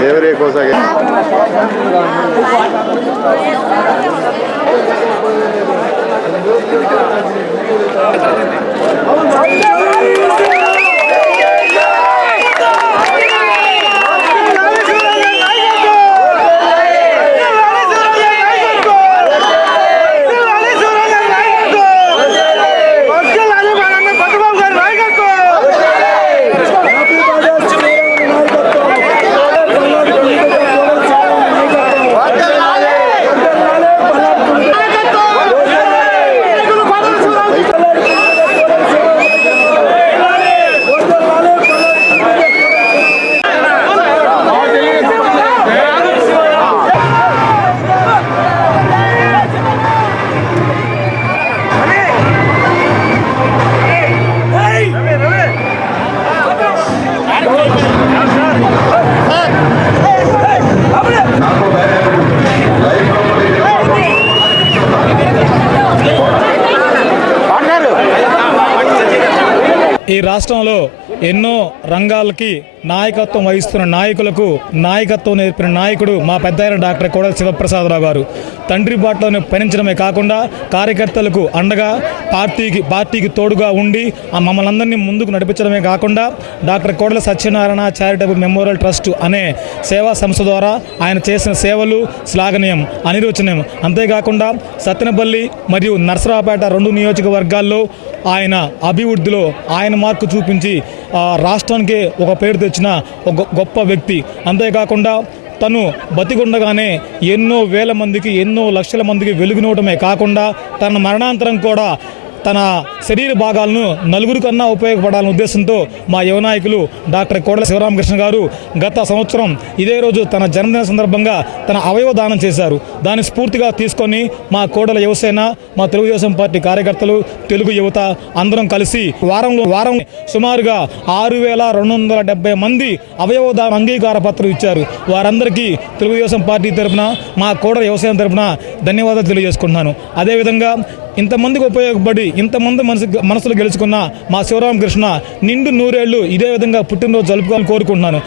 ದೇವರೇ ಕೋಸಾಗೆ ఈ రాష్ట్రంలో ఎన్నో రంగాలకి నాయకత్వం వహిస్తున్న నాయకులకు నాయకత్వం నేర్పిన నాయకుడు మా పెద్దాయన డాక్టర్ కోడెల శివప్రసాదరావు గారు. తండ్రి బాటలోనే పయనించడమే కాకుండా కార్యకర్తలకు అండగా పార్టీకి తోడుగా ఉండి మమ్మల్ని అందరినీ ముందుకు నడిపించడమే కాకుండా doctor Kodela Satyanarayana charitable memorial trust అనే సేవా సంస్థ ద్వారా ఆయన చేసిన సేవలు శ్లాఘనీయం, అనిర్వచనీయం. అంతేకాకుండా సత్తెనపల్లి మరియు నర్సరావుపేట 2 నియోజకవర్గాల్లో ఆయన అభివృద్ధిలో ఆయన మార్కు చూపించి రాష్ట్రానికి ఒక పేరు తెచ్చిన ఒక గొప్ప వ్యక్తి. అంతేకాకుండా తను బతికుండగానే ఎన్నో వేల మందికి, ఎన్నో లక్షల మందికి వెలుగునివ్వడమే కాకుండా తన మరణాంతరం కూడా తన శరీర భాగాలను నలుగురు కన్నా ఉపయోగపడాలనే ఉద్దేశంతో మా యువ నాయకులు డాక్టర్ కోడెల శివరామకృష్ణ గారు గత సంవత్సరం ఇదే రోజు తన జన్మదిన సందర్భంగా తన అవయవ దానం చేశారు. దాన్ని స్ఫూర్తిగా తీసుకొని మా కోడెల యువసేన, మా తెలుగుదేశం పార్టీ కార్యకర్తలు, తెలుగు యువత అందరం కలిసి వారం సుమారుగా 6,270 మంది అవయవ దాన అంగీకార పత్రం ఇచ్చారు. వారందరికీ తెలుగుదేశం పార్టీ తరఫున, మా కోడెల యువసేన తరఫున ధన్యవాదాలు తెలియజేసుకుంటున్నాను. అదేవిధంగా ఇంతమందికి ఉపయోగపడి ఇంతమంది మనసులు గెలుచుకున్న మా శివరామకృష్ణ నిండు 100 ఏళ్ళు ఇదే విధంగా పుట్టినరోజు జరుపుకోవాలని కోరుకుంటున్నాను.